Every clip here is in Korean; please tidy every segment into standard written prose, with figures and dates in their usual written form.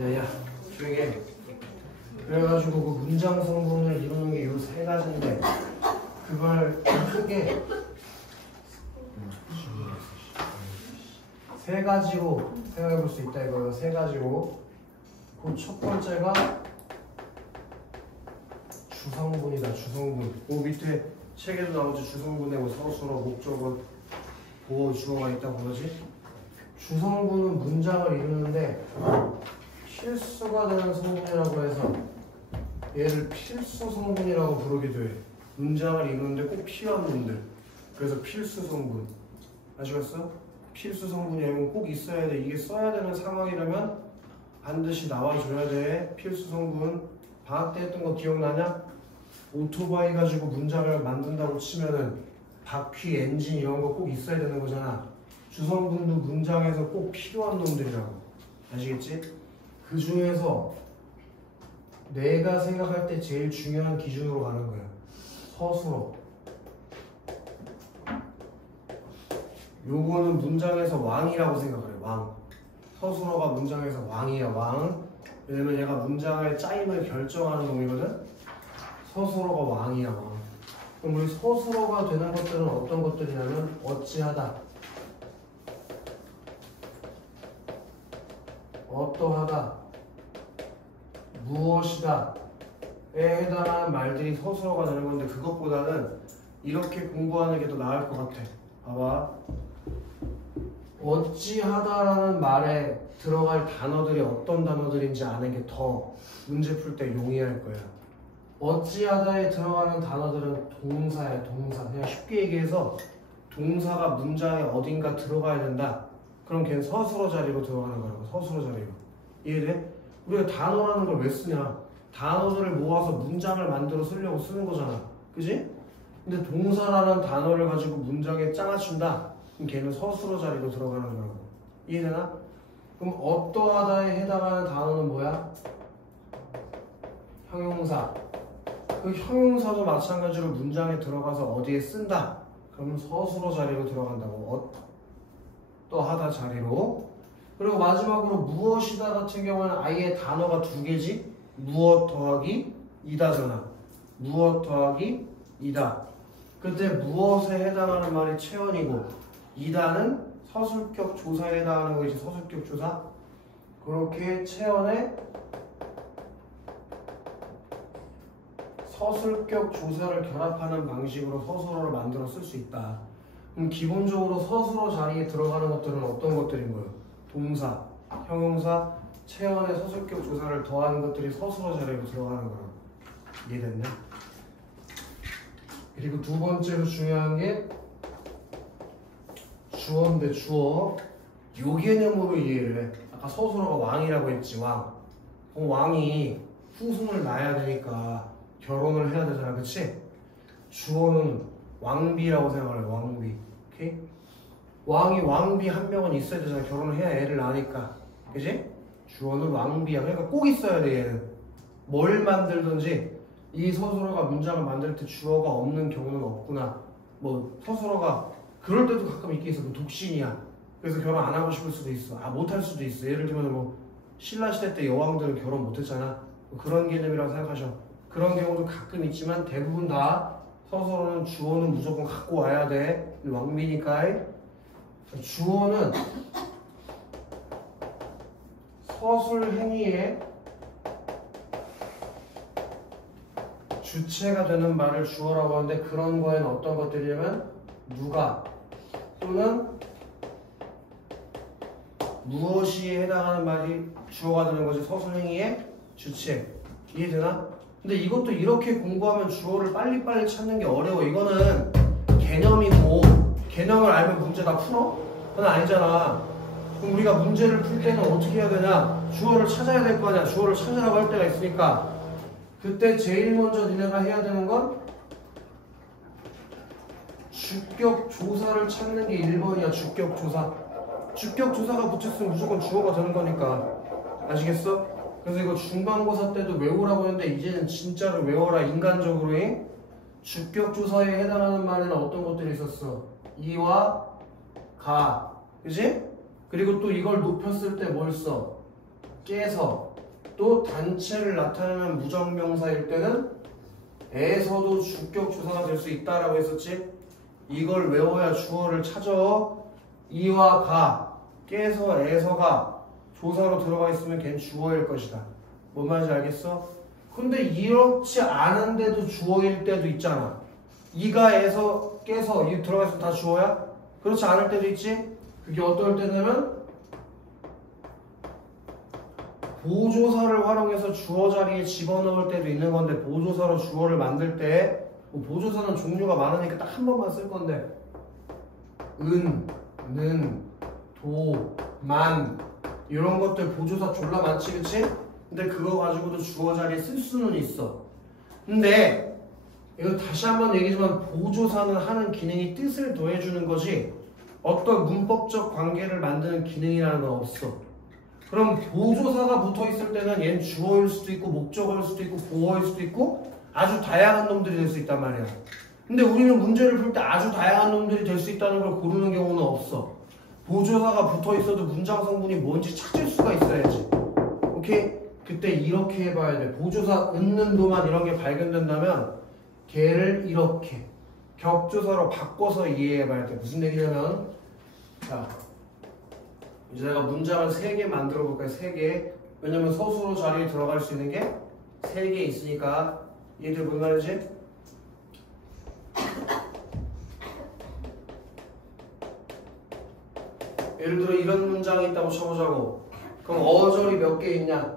야야 조용히 해. 그래가지고 그 문장 성분을 이루는 게 요 세 가지인데 그걸 크게 세 가지로 생각해 볼 수 있다 이거예요. 세 가지로. 그 첫 번째가 주성분이다. 주성분. 그 밑에 책에도 나오지. 주성분의 뭐 서술어, 목적어, 보어, 주어가 있다고 그러지. 주성분은 문장을 이루는데 필수가 되는 성분이라고 해서 얘를 필수 성분이라고 부르기도 해. 문장을 이루는데 꼭 필요한 놈들. 그래서 필수 성분. 아시겠어? 필수 성분이 아니면 꼭 있어야 돼. 이게 써야 되는 상황이라면 반드시 나와줘야 돼. 필수 성분. 방학 때 했던 거 기억나냐? 오토바이 가지고 문장을 만든다고 치면은 바퀴, 엔진 이런 거 꼭 있어야 되는 거잖아. 주성분도 문장에서 꼭 필요한 놈들이라고. 아시겠지? 그 중에서 내가 생각할 때 제일 중요한 기준으로 가는 거야. 서술어. 요거는 문장에서 왕이라고 생각을 해. 왕. 서술어가 문장에서 왕이야. 왕. 왜냐면 얘가 문장의 짜임을 결정하는 놈이거든. 서술어가 왕이야. 왕. 그럼 우리 서술어가 되는 것들은 어떤 것들이냐면 어찌하다, 어떠하다, 무엇이다에 해당하는 말들이 서술어가 되는 건데 그것보다는 이렇게 공부하는 게 더 나을 것 같아. 봐봐. 어찌하다라는 말에 들어갈 단어들이 어떤 단어들인지 아는 게 더 문제 풀 때 용이할 거야. 어찌하다에 들어가는 단어들은 동사야. 동사. 그냥 쉽게 얘기해서 동사가 문장에 어딘가 들어가야 된다. 그럼 걔는 서술어 자리로 들어가는 거라고. 서술어 자리로. 이해돼? 우리가 단어라는 걸 왜 쓰냐? 단어들을 모아서 문장을 만들어 쓰려고 쓰는 거잖아. 그지? 근데 동사라는 단어를 가지고 문장에 짜맞춘다? 그럼 걔는 서술어 자리로 들어가는 거라고. 이해되나? 그럼 어떠하다에 해당하는 단어는 뭐야? 형용사. 그 형용사도 마찬가지로 문장에 들어가서 어디에 쓴다? 그러면 서술어 자리로 들어간다고. 어떠하다 자리로. 그리고 마지막으로 무엇이다 같은 경우는 아예 단어가 두 개지. 무엇 더하기 이다잖아. 무엇 더하기 이다. 그때 무엇에 해당하는 말이 체언이고 이다는 서술격 조사에 해당하는 거지. 서술격 조사. 그렇게 체언에 서술격 조사를 결합하는 방식으로 서술어를 만들어 쓸 수 있다. 그럼 기본적으로 서술어 자리에 들어가는 것들은 어떤 것들인 거예요? 동사, 형용사, 체언의 서술격 조사를 더하는 것들이 서술어 자리로 들어가는 거라고. 이해됐네? 그리고 두 번째로 중요한 게 주어인데 주어. 요 개념으로 이해를 해. 아까 서술어가 왕이라고 했지. 왕. 왕이 후손을 낳아야 되니까 결혼을 해야 되잖아. 그치? 주어는 왕비라고 생각을 해. 왕비. 오케이? 왕이 왕비 한 명은 있어야 되잖아. 결혼을 해야 애를 낳으니까. 그치? 주어는 왕비야. 그러니까 꼭 있어야 돼. 얘는. 뭘 만들든지 이 서술어가 문장을 만들 때 주어가 없는 경우는 없구나. 뭐 서술어가 그럴 때도 가끔 있긴 있어. 독신이야. 그래서 결혼 안 하고 싶을 수도 있어. 못할 수도 있어. 예를 들면 뭐 신라시대 때 여왕들은 결혼 못했잖아. 뭐 그런 개념이라고 생각하셔. 그런 경우도 가끔 있지만 대부분 다 서술어는 주어는 무조건 갖고 와야 돼. 왕비니까. 주어는 서술 행위의 주체가 되는 말을 주어라고 하는데 그런 거에는 어떤 것들이냐면 누가 또는 무엇이 해당하는 말이 주어가 되는 거지. 서술 행위의 주체. 이해되나? 근데 이것도 이렇게 공부하면 주어를 빨리빨리 찾는 게 어려워. 이거는 개념이고 개념을 알면 문제 다 풀어? 그건 아니잖아. 그럼 우리가 문제를 풀 때는 어떻게 해야 되냐? 주어를 찾아야 될 거 아니야. 주어를 찾으라고 할 때가 있으니까 그때 제일 먼저 니네가 해야 되는 건 주격 조사를 찾는 게 1번이야. 주격 조사. 주격 조사가 붙였으면 무조건 주어가 되는 거니까. 아시겠어? 그래서 이거 중간고사 때도 외우라고 했는데 이제는 진짜로 외워라. 인간적으로. 주격 조사에 해당하는 말에는 어떤 것들이 있었어? 이와 가. 그지? 그리고 또 이걸 높였을 때 뭘 써? 깨서 또 단체를 나타내는 무정명사일 때는 에서도 주격조사가 될 수 있다라고 했었지? 이걸 외워야 주어를 찾아. 이와 가, 깨서 에서가 조사로 들어가 있으면 걔는 주어일 것이다. 뭔 말인지 알겠어? 근데 이렇지 않은데도 주어일 때도 있잖아. 이가 에서 깨서 이 들어가 있으면 다 주어야? 그렇지 않을 때도 있지? 그게 어떨 때냐면 보조사를 활용해서 주어 자리에 집어넣을 때도 있는 건데, 보조사로 주어를 만들 때 보조사는 종류가 많으니까 딱 한 번만 쓸 건데, 은, 는, 도, 만 이런 것들 보조사 졸라 많지, 그치? 근데 그거 가지고도 주어 자리에 쓸 수는 있어. 근데 이거 다시 한번 얘기지만 보조사는 하는 기능이 뜻을 더해주는 거지 어떤 문법적 관계를 만드는 기능이라는 건 없어. 그럼 보조사가 붙어있을 때는 얘는 주어일 수도 있고 목적어일 수도 있고 보어일 수도 있고 아주 다양한 놈들이 될 수 있단 말이야. 근데 우리는 문제를 풀 때 아주 다양한 놈들이 될 수 있다는 걸 고르는 경우는 없어. 보조사가 붙어있어도 문장 성분이 뭔지 찾을 수가 있어야지. 오케이? 그때 이렇게 해봐야 돼. 보조사 은는도만 이런 게 발견된다면 걔를 이렇게 격조사로 바꿔서 이해해봐야 돼. 무슨 얘기냐면, 자, 이제 내가 문장을 3개 만들어 볼까요? 3개. 왜냐면 서술어 자리에 들어갈 수 있는 게 3개 있으니까. 얘들 뭔 말이지? 예를 들어 이런 문장이 있다고 쳐보자고. 그럼 어절이 몇 개 있냐?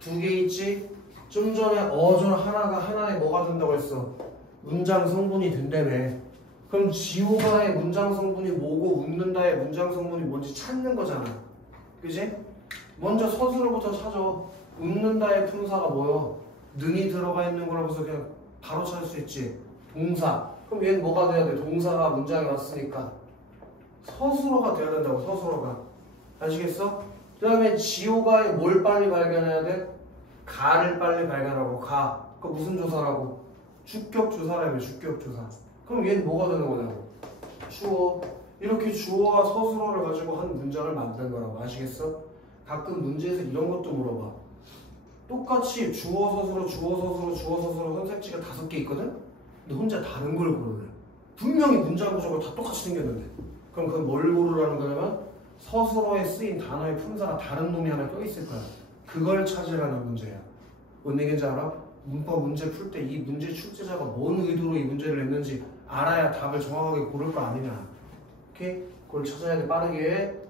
2개 있지? 좀 전에 어절 하나가 하나에 뭐가 된다고 했어? 문장 성분이 된다며. 그럼 지오가의 문장 성분이 뭐고 웃는다의 문장 성분이 뭔지 찾는 거잖아. 그지? 먼저 서술어부터 찾아. 웃는다의 품사가 뭐여? 능이 들어가 있는 거라고서 그냥 바로 찾을 수 있지. 동사. 그럼 얘는 뭐가 돼야 돼? 동사가 문장에 왔으니까 서술어가 돼야 된다고. 서술어가. 아시겠어? 그 다음에 지오가의 뭘 빨리 발견해야 돼? 가를 빨리 발견하고. 가. 그 무슨 조사라고? 주격조사라며. 주격조사. 그럼 얘는 뭐가 되는 거냐고? 주어. 이렇게 주어와 서술어를 가지고 한 문장을 만드는 거라고. 아시겠어? 가끔 문제에서 이런 것도 물어봐. 똑같이 주어 서술어 주어 서술어 주어 서술어 선택지가 5개 있거든? 근데 혼자 다른 걸 고르래. 분명히 문장 구조가 다 똑같이 생겼는데. 그럼 그건 뭘 고르라는 거냐면 서술어에 쓰인 단어의 품사가 다른 놈이 하나 껴있을 거야. 그걸 찾으라는 문제야. 뭔 얘기인지 알아? 문법 문제 풀 때 이 문제 출제자가 뭔 의도로 이 문제를 냈는지 알아야 답을 정확하게 고를 거 아니냐. 오케이? 그걸 찾아야 돼, 빠르게.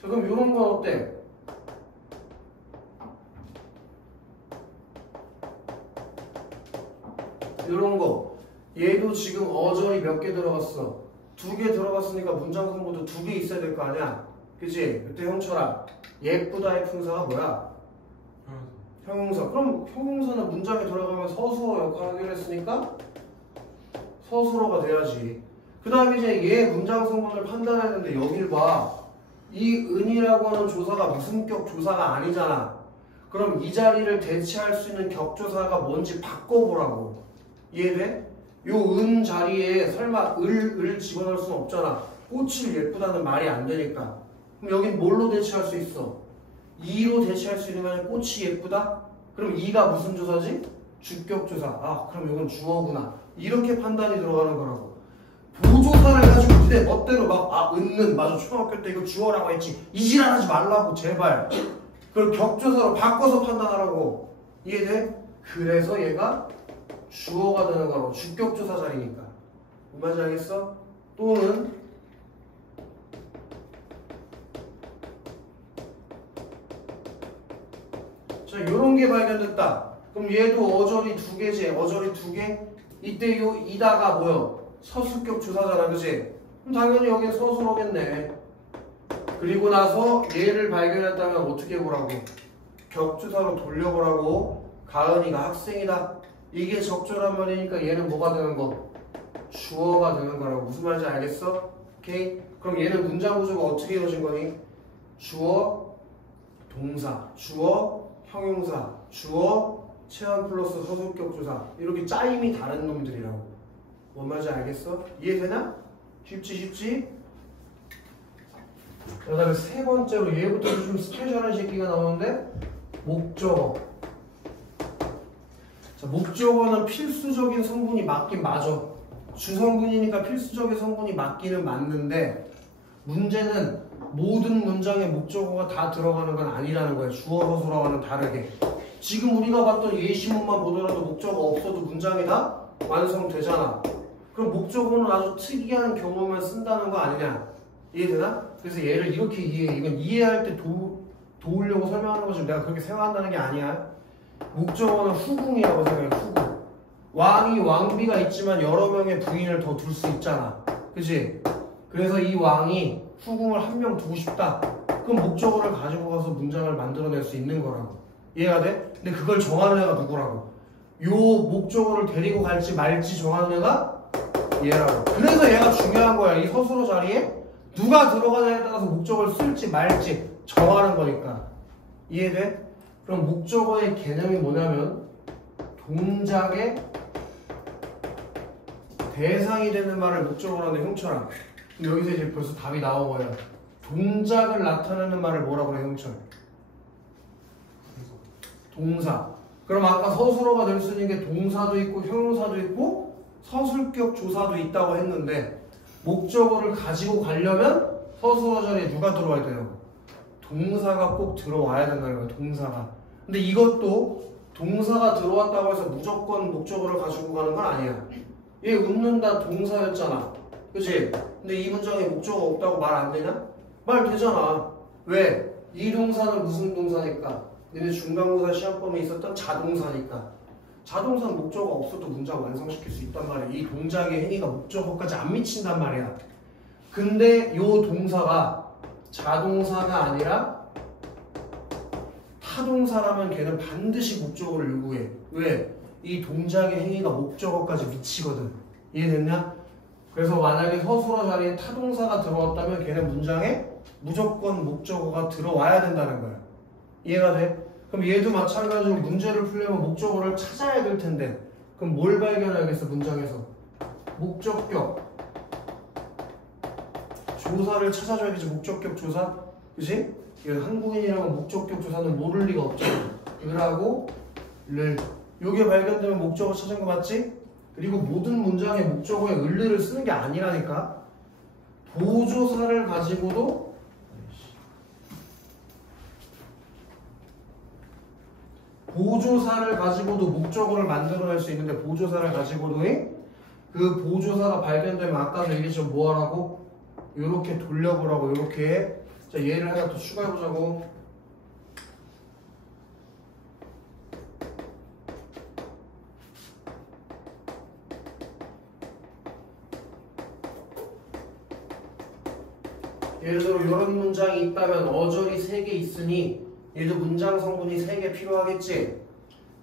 자, 그럼 이런 건 어때? 이런 거. 얘도 지금 어절이 몇 개 들어갔어? 2개 들어갔으니까 문장 성분도 2개 있어야 될 거 아니야? 그치? 그때 형철아, 예쁘다의 품사가 뭐야? 형용사. 그럼 형용사는 문장에 들어가면 서술어 역할을 했으니까 서술어가 돼야지. 그 다음에 이제 얘 문장 성분을 판단해야 되는데 여길 봐. 이 은이라고 하는 조사가 무슨 격 조사가 아니잖아. 그럼 이 자리를 대체할 수 있는 격조사가 뭔지 바꿔보라고. 이해돼? 요 은 자리에 설마 을 집어넣을 수는 없잖아. 꽃이 예쁘다는 말이 안 되니까. 그럼 여긴 뭘로 대체할 수 있어? 이로 대체할 수 있는 꽃이 예쁘다? 그럼 이가 무슨 조사지? 주격조사. 아, 그럼 이건 주어구나. 이렇게 판단이 들어가는 거라고. 보조사를 가지고 그대 멋대로 은는 맞아. 초등학교 때 이거 주어라고 했지. 이질하지 말라고 제발. 그걸 격조사로 바꿔서 판단하라고. 이해돼? 그래서 얘가 주어가 되는 거라고. 주격조사 자리니까. 뭔 말인지 알겠어? 또는 자, 요런 게 발견됐다. 그럼 얘도 어절이 2개지. 어절이 2개? 이때 요 이다가 뭐요? 서술격 조사잖아, 그지? 그럼 당연히 여기에 서술어겠네. 그리고 나서 얘를 발견했다면 어떻게 보라고? 격조사로 돌려보라고. 가은이가 학생이다. 이게 적절한 말이니까 얘는 뭐가 되는 거? 주어가 되는 거라고. 무슨 말인지 알겠어? 오케이? 그럼 얘는 문장 구조가 어떻게 이루어진 거니? 주어, 동사, 주어, 형용사, 주어, 체험 플러스 서술격 조사. 이렇게 짜임이 다른 놈들이라고. 뭔 말인지 알겠어? 이해되나? 쉽지? 그 다음에 세 번째로 얘부터 좀 스페셜한 새끼가 나오는데 목적어. 자, 목적어는 필수적인 성분이 맞긴 맞아. 주성분이니까 필수적인 성분이 맞기는 맞는데 문제는 모든 문장에 목적어가 다 들어가는 건 아니라는 거야. 주어 서술어와는 다르게. 지금 우리가 봤던 예시문만 보더라도 목적어 없어도 문장이 다 완성되잖아. 그럼 목적어는 아주 특이한 경우만 쓴다는 거 아니냐. 이해되나? 그래서 얘를 이렇게 이해해. 이건 이해할 때 도우려고 설명하는 거지 내가 그렇게 생각한다는 게 아니야. 목적어는 후궁이라고 생각해. 후궁. 왕이 왕비가 있지만 여러 명의 부인을 더 둘 수 있잖아. 그치? 그래서 이 왕이 후궁을 한 명 두고 싶다. 그럼 목적어를 가지고 가서 문장을 만들어낼 수 있는 거라고. 이해가 돼? 근데 그걸 정하는 애가 누구라고? 요 목적어를 데리고 갈지 말지 정하는 애가 얘라고. 그래서 얘가 중요한 거야. 이 서술어 자리에 누가 들어가냐에 따라서 목적어를 쓸지 말지 정하는 거니까. 이해돼? 그럼 목적어의 개념이 뭐냐면 동작의 대상이 되는 말을 목적어로 하는 형철아. 그럼 여기서 이제 벌써 답이 나온 거야. 동작을 나타내는 말을 뭐라고 그래, 형철? 동사. 그럼 아까 서술어가 될 수 있는 게 동사도 있고 형용사도 있고 서술격 조사도 있다고 했는데 목적어를 가지고 가려면 서술어 자리에 누가 들어와야 돼요? 동사가 꼭 들어와야 된다는 거예요. 동사가. 근데 이것도 동사가 들어왔다고 해서 무조건 목적어를 가지고 가는 건 아니야. 얘 웃는다 동사였잖아. 그치? 근데 이 문장에 목적어 없다고 말 안 되냐? 말 되잖아. 왜? 이 동사는 무슨 동사니까? 얘네 중간고사 시험범위에 있었던 자동사니까. 자동사는 목적어가 없어도 문장 완성시킬 수 있단 말이야. 이 동작의 행위가 목적어까지 안 미친단 말이야. 근데 이 동사가 자동사가 아니라 타동사라면 걔는 반드시 목적어를 요구해. 왜? 이 동작의 행위가 목적어까지 미치거든. 이해됐냐? 그래서 만약에 서술어 자리에 타동사가 들어왔다면 걔는 문장에 무조건 목적어가 들어와야 된다는 거야. 이해가 돼? 그럼 얘도 마찬가지로 문제를 풀려면 목적어를 찾아야 될 텐데 그럼 뭘 발견해야겠어? 문장에서 목적격 조사를 찾아줘야겠지. 목적격 조사. 그치? 한국인이라면 목적격 조사는 모를 리가 없잖아. 을하고 를. 요게 발견되면 목적어 찾은 거 맞지? 그리고 모든 문장에 목적어에 을을 쓰는 게 아니라니까. 보조사를 가지고도 목적어를 만들어낼 수 있는데 보조사를 가지고도 그 보조사가 발견되면 아까도 얘기했지만 뭐하라고? 요렇게 돌려보라고. 요렇게. 자, 얘를 하나 더 추가해보자고. 예를 들어 이런 문장이 있다면 어절이 3개 있으니 얘도 문장 성분이 3개 필요하겠지.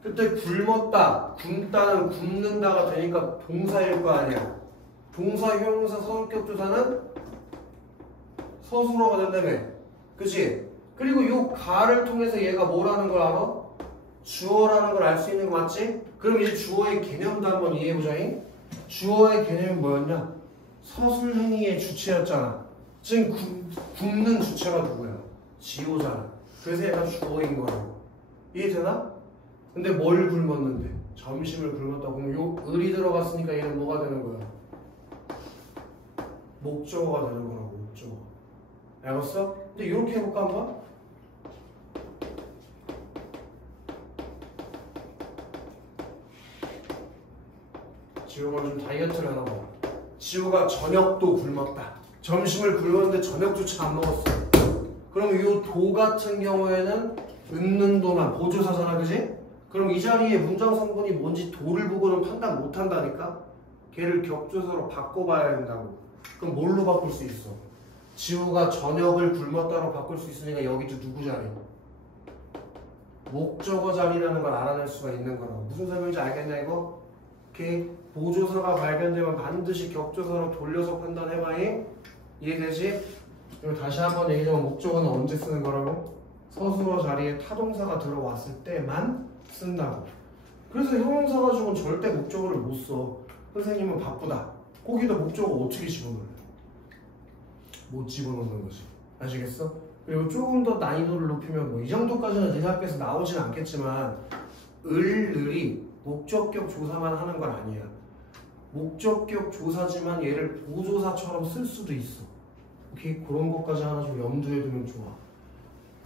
그때 굶었다, 굶다는 굶는다가 되니까 동사일 거 아니야. 동사, 형용사, 서술격 조사는 서술어가 된다며. 그치? 그리고 요 가를 통해서 얘가 뭐라는 걸 알아? 주어라는 걸 알 수 있는 거 맞지? 그럼 이제 주어의 개념도 한번 이해해보자잉. 주어의 개념이 뭐였냐? 서술행위의 주체였잖아. 지금 굶는 주체가 누구야? 지호잖아. 그래서 얘가 주어인 거라고. 이해되나? 근데 뭘 굶었는데? 점심을 굶었다고. 그럼 요 을이 들어갔으니까 얘는 뭐가 되는 거야? 목적어가 되는 거라고. 목적어. 알았어? 근데 이렇게 해볼까 한번? 지호가 좀 다이어트를 하나 봐. 지호가 저녁도 굶었다. 점심을 굶었는데 저녁조차 안 먹었어. 그럼 이 도 같은 경우에는 은는 도만 보조사잖아. 그지? 그럼 이 자리에 문장 성분이 뭔지 도를 보고는 판단 못 한다니까? 걔를 격조사로 바꿔봐야 된다고. 그럼 뭘로 바꿀 수 있어? 지우가 저녁을 굶었다로 바꿀 수 있으니까 여기도 누구 자리? 목적어 자리라는 걸 알아낼 수가 있는 거라고. 무슨 설명인지 알겠냐 이거? 오케이. 보조사가 발견되면 반드시 격조사로 돌려서 판단해봐야 이해되지? 그리고 다시 한번 얘기하면 목적어는 언제 쓰는 거라고? 서술어 자리에 타동사가 들어왔을 때만 쓴다고. 그래서 형용사 가지고는 절대 목적어를 못 써. 선생님은 바쁘다. 거기다 목적어 어떻게 집어넣어요? 못 집어넣는 거지. 아시겠어? 그리고 조금 더 난이도를 높이면 뭐 이 정도까지는 너희 학교에서 나오진 않겠지만 을이 목적격 조사만 하는 건 아니야. 목적격 조사지만 얘를 보조사처럼 쓸 수도 있어. 오케이? 그런 것까지 하나 좀 염두에 두면 좋아.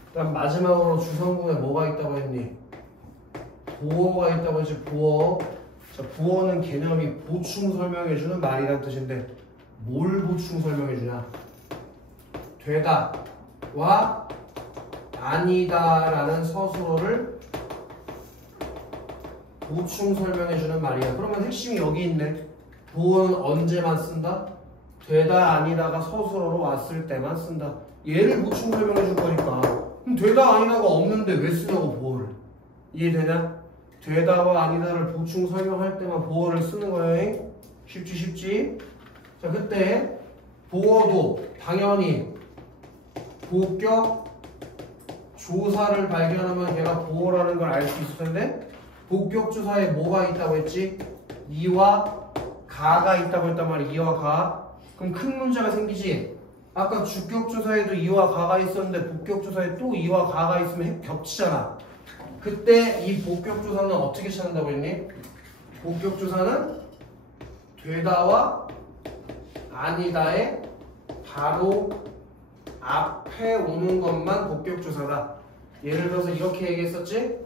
그다음 마지막으로 주성분에 뭐가 있다고 했니? 보어가 있다고 했지. 보어. 자, 보어는 개념이 보충 설명해주는 말이란 뜻인데 뭘 보충 설명해주냐? 되다와 아니다라는 서술어를 보충 설명해주는 말이야. 그러면 핵심이 여기 있네. 보어는 언제만 쓴다? 되다 아니다가 서술어로 왔을 때만 쓴다. 얘를 보충 설명해줄 거니까. 그럼 되다 아니다가 없는데 왜 쓰냐고 보어를. 이해되냐? 되다와 아니다를 보충 설명할 때만 보어를 쓰는 거예요. 쉽지? 자, 그때 보어도 당연히 보격 조사를 발견하면 걔가 보어라는 걸 알 수 있을 텐데 보격 조사에 뭐가 있다고 했지? 이와 가가 있다고 했단 말이야. 이와 가. 그럼 큰 문제가 생기지. 아까 주격 조사에도 이와 가가 있었는데 복격 조사에 또 이와 가가 있으면 겹치잖아. 그때 이 복격 조사는 어떻게 찾는다고 했니? 복격 조사는 되다와 아니다의 바로 앞에 오는 것만 복격 조사다. 예를 들어서 이렇게 얘기했었지?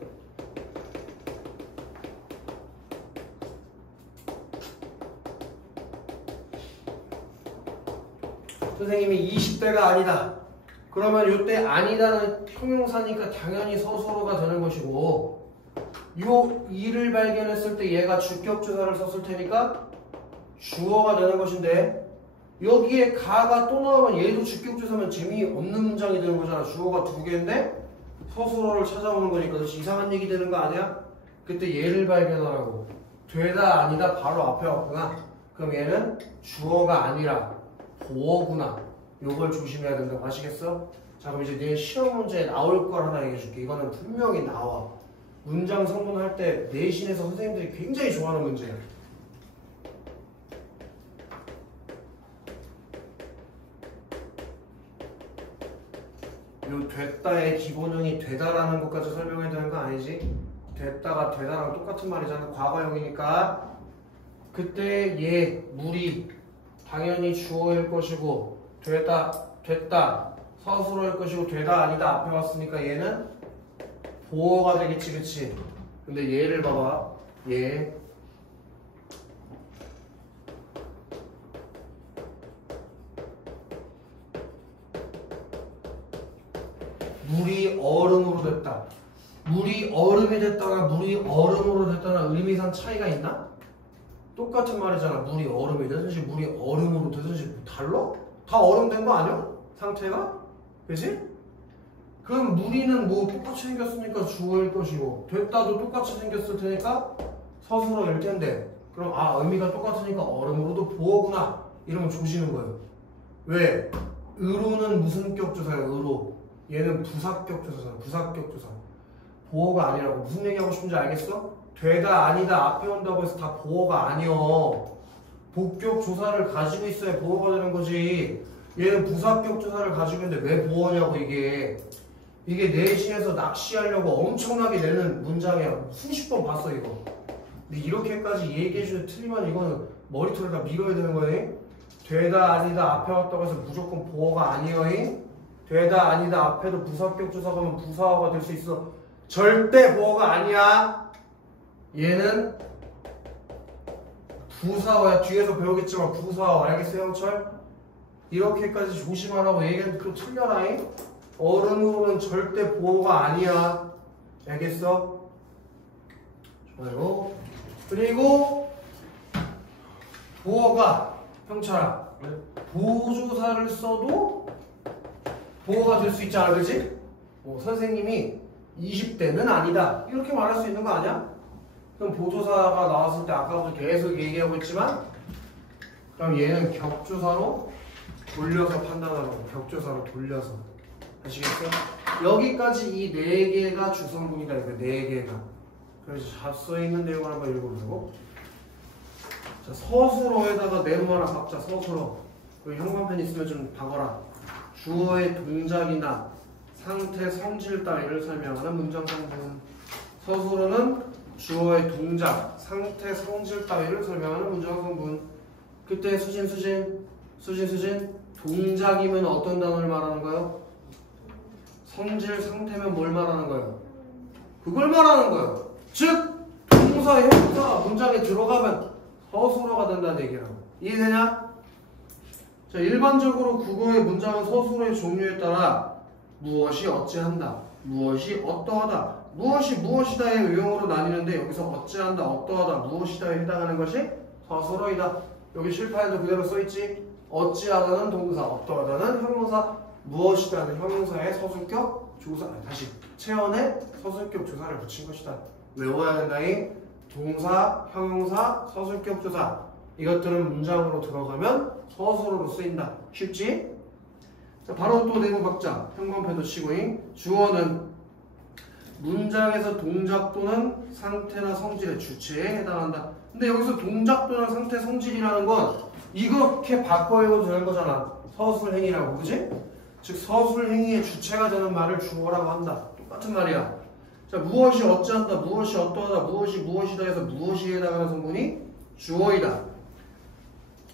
선생님이 20대가 아니다. 그러면 이때 아니다는 형용사니까 당연히 서술어가 되는 것이고 요 이를 발견했을 때 얘가 주격조사를 썼을 테니까 주어가 되는 것인데 여기에 가가 또 나오면 얘도 주격조사면 재미없는 문장이 되는 거잖아. 주어가 두 개인데 서술어를 찾아오는 거니까 그렇지 이상한 얘기 되는 거 아니야? 그때 얘를 발견하라고. 되다 아니다 바로 앞에 왔구나. 그럼 얘는 주어가 아니라 보어구나. 요걸 조심해야 된다고 아시겠어? 자, 그럼 이제 내 시험 문제에 나올 걸 하나 얘기해 줄게. 이거는 분명히 나와. 문장 성분할 때 내신에서 선생님들이 굉장히 좋아하는 문제야. 요 됐다의 기본형이 되다라는 것까지 설명해야 되는 거 아니지? 됐다가 되다랑 똑같은 말이잖아. 과거형이니까. 그때 얘, 물이 당연히 주어일 것이고 됐다 서술어일 것이고 되다 아니다 앞에 왔으니까 얘는 보어가 되겠지. 그치? 근데 얘를 봐봐. 얘 물이 얼음으로 됐다. 물이 얼음이 됐다가 물이 얼음으로 됐다는 의미상 차이가 있나? 똑같은 말이잖아. 물이 얼음이 되든지 물이 얼음으로 되든지 뭐 달라? 다 얼음 된 거 아니야? 상태가? 그지? 그럼 물이는 뭐 똑같이 생겼으니까 주어일 것이고 됐다도 똑같이 생겼을 테니까 서술어일 텐데 그럼 의미가 똑같으니까 얼음으로도 보어구나 이러면 조지는 거예요. 왜? 의로는 무슨 격조사예요? 의로. 얘는 부사격 조사잖아. 부사격 조사. 보어가 아니라고. 무슨 얘기하고 싶은지 알겠어? 되다 아니다 앞에 온다고 해서 다 보어가 아니여. 복격 조사를 가지고 있어야 보어가 되는 거지. 얘는 부사격 조사를 가지고 있는데 왜 보어냐고. 이게 내신에서 낚시하려고 엄청나게 내는 문장이야. 수십 번 봤어 이거. 근데 이렇게까지 얘기해주는데 틀리면 이거는 머리털을 다 밀어야 되는 거네. 되다 아니다 앞에 왔다고 해서 무조건 보어가 아니여. 되다 아니다 앞에도 부사격 조사가 오면 부사어가 될 수 있어. 절대 보어가 아니야. 얘는 부사어야. 뒤에서 배우겠지만 부사어. 알겠어요 형철? 이렇게까지 조심하라고 얘기하는데 그럼 틀려라잉. 얼음으로는 절대 보어가 아니야. 알겠어? 좋아요. 그리고 보어가 형철아 보조사를 써도 보어가 될 수 있잖아. 그치? 선생님이 20대는 아니다 이렇게 말할 수 있는 거 아니야? 그럼 보조사가 나왔을 때 아까부터 계속 얘기하고 있지만 그럼 얘는 격조사로 돌려서 판단하라고. 격조사로 돌려서. 아시겠어요? 여기까지 이 4개가 주성분이다. 이거 4개가. 그래서 잘 써있는 내용을 한번 읽어보자고. 자, 서술어에다가 네모 하나 박자. 서술어. 여기 형광펜 있으면 좀 박아라. 주어의 동작이나 상태, 성질 따위를 설명하는 문장 성분. 서술어는 주어의 동작, 상태, 성질 따위를 설명하는 문장 성분. 그때 수진 동작이면 어떤 단어를 말하는 거예요? 성질, 상태면 뭘 말하는 거예요? 그걸 말하는 거예요. 즉 동사, 형용사가 문장에 들어가면 서술어가 된다는 얘기라고. 이해되냐? 자, 일반적으로 국어의 문장은 서술어의 종류에 따라 무엇이 어찌한다, 무엇이 어떠하다, 무엇이 무엇이다의 유형으로 나뉘는데 여기서 어찌한다, 어떠하다, 무엇이다에 해당하는 것이 서술어이다. 여기 실파에도 그대로 써있지. 어찌하다는 동사, 어떠하다는 형용사, 무엇이다는 형용사의 서술격 조사, 다시 체언의 서술격 조사를 붙인 것이다. 외워야 된다잉. 동사, 형용사, 서술격 조사, 이것들은 문장으로 들어가면 서술어로 쓰인다. 쉽지? 자, 바로 또 내부 박자 형광펜도 치고잉. 주어는 문장에서 동작 또는 상태나 성질의 주체에 해당한다. 근데 여기서 동작 또는 상태, 성질이라는 건 이렇게 바꿔 읽어도 되는 거잖아. 서술행위라고, 그지? 즉 서술행위의 주체가 되는 말을 주어라고 한다. 똑같은 말이야. 자, 무엇이 어찌한다, 무엇이 어떠하다, 무엇이 무엇이다 해서 무엇이 해당하는 성분이 주어이다.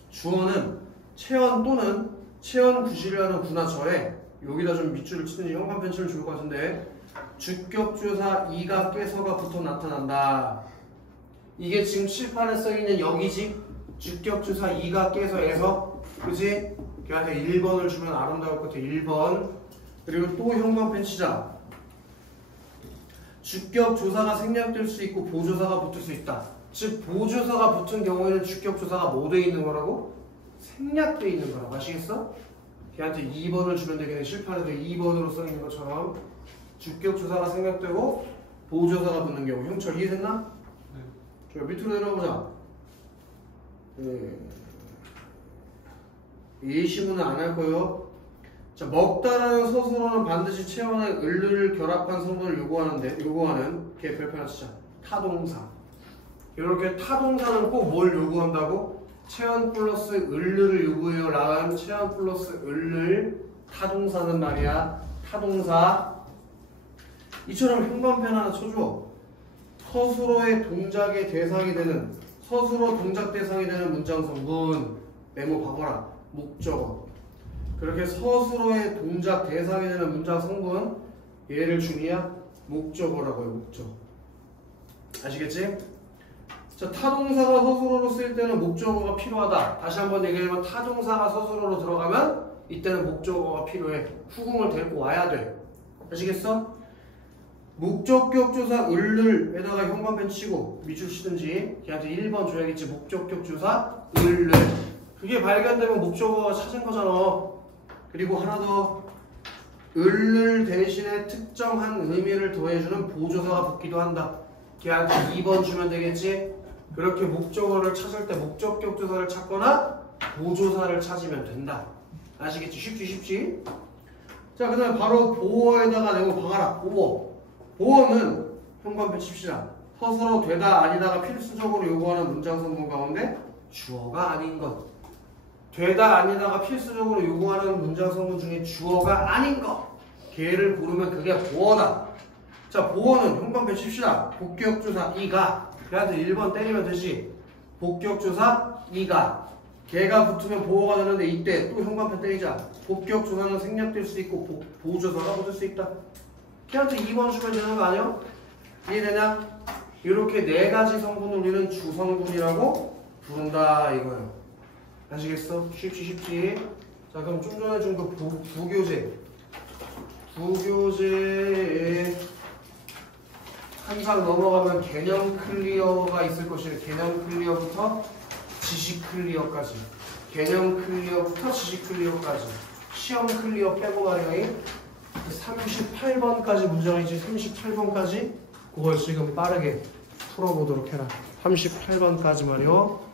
주어는 체언 또는 체언 구실이라는 구나 절에, 여기다 좀 밑줄을 치든지 형광펜 치면 좋을 것 같은데, 주격조사 이가 깨서가 붙어 나타난다. 이게 지금 칠판에 써있는 여기지? 주격조사 이가 깨서에서, 그지? 걔한테 1번을 주면 아름다울 것 같아. 1번. 그리고 또 형광펜 치자. 주격조사가 생략될 수 있고 보조사가 붙을 수 있다. 즉 보조사가 붙은 경우에는 주격조사가 뭐 돼 있는 거라고? 생략돼 있는 거라고. 아시겠어? 걔한테 2번을 주면 되겠네. 실판에도 2번으로 써있는 것처럼 주격조사가 생략되고 보조사가 붙는 경우. 형철 이해됐나? 네. 저 밑으로 내려보자. 예시문은 안 할 거예요. 자, 먹다라는 서술어는 반드시 체언의 을을 결합한 성분을 요구하는 걔 별표 하나 치자. 타동사. 이렇게 타동사는 꼭 뭘 요구한다고? 체언 플러스 을을 요구해요. 라는 체언 플러스 을을 타동사는 말이야. 타동사. 이처럼 형광펜 하나 쳐줘. 서술어의 동작의 대상이 되는, 서술어 동작 대상이 되는 문장 성분 메모 봐봐라. 목적어. 그렇게 서술어의 동작 대상이 되는 문장 성분, 얘를 중이야 목적어라고 해요. 목적. 아시겠지? 자, 타동사가 서술어로 쓰일 때는 목적어가 필요하다. 다시 한번 얘기하면 타동사가 서술어로 들어가면 이때는 목적어가 필요해. 후궁을 데리고 와야 돼. 아시겠어? 목적격 조사 을을에다가 형광펜 치고 밑줄 치든지 걔한테 1번 줘야겠지. 목적격 조사 을을. 그게 발견되면 목적어가 찾은 거잖아. 그리고 하나 더, 을을 대신에 특정한 의미를 더해주는 보조사가 붙기도 한다. 걔한테 2번 주면 되겠지. 그렇게 목적어를 찾을 때 목적격 조사를 찾거나 보조사를 찾으면 된다. 아시겠지? 쉽지? 자, 그 다음에 바로 보어에다가 내고 박아라. 보어는 형광펜 칩시다. 서술어 되다 아니다가 필수적으로 요구하는 문장 성분 가운데 주어가 아닌 것. 되다 아니다가 필수적으로 요구하는 문장 성분 중에 주어가 아닌 것. 걔를 고르면 그게 보어다. 자, 보어는 형광펜 칩시다. 복격조사 이가. 걔한테 1번 때리면 되지. 복격조사 이가. 걔가 붙으면 보어가 되는데 이때 또 형광펜 때리자. 복격조사는 생략될 수 있고 보조사가 붙을 수 있다. 걔한테 2번 주면 되는 거 아니야? 이해되냐? 이렇게 4가지 성분을 우리는 주성분이라고 부른다 이거예요. 아시겠어? 쉽지? 자, 그럼 좀 전에 준 그 부교재에 항상 넘어가면 개념 클리어가 있을 것이에요. 개념 클리어부터 지식 클리어까지. 개념 클리어부터 지식 클리어까지. 시험 클리어 빼고 말이야. 38번까지 문장이지. 38번까지 그걸 지금 빠르게 풀어보도록 해라. 38번까지 말이요.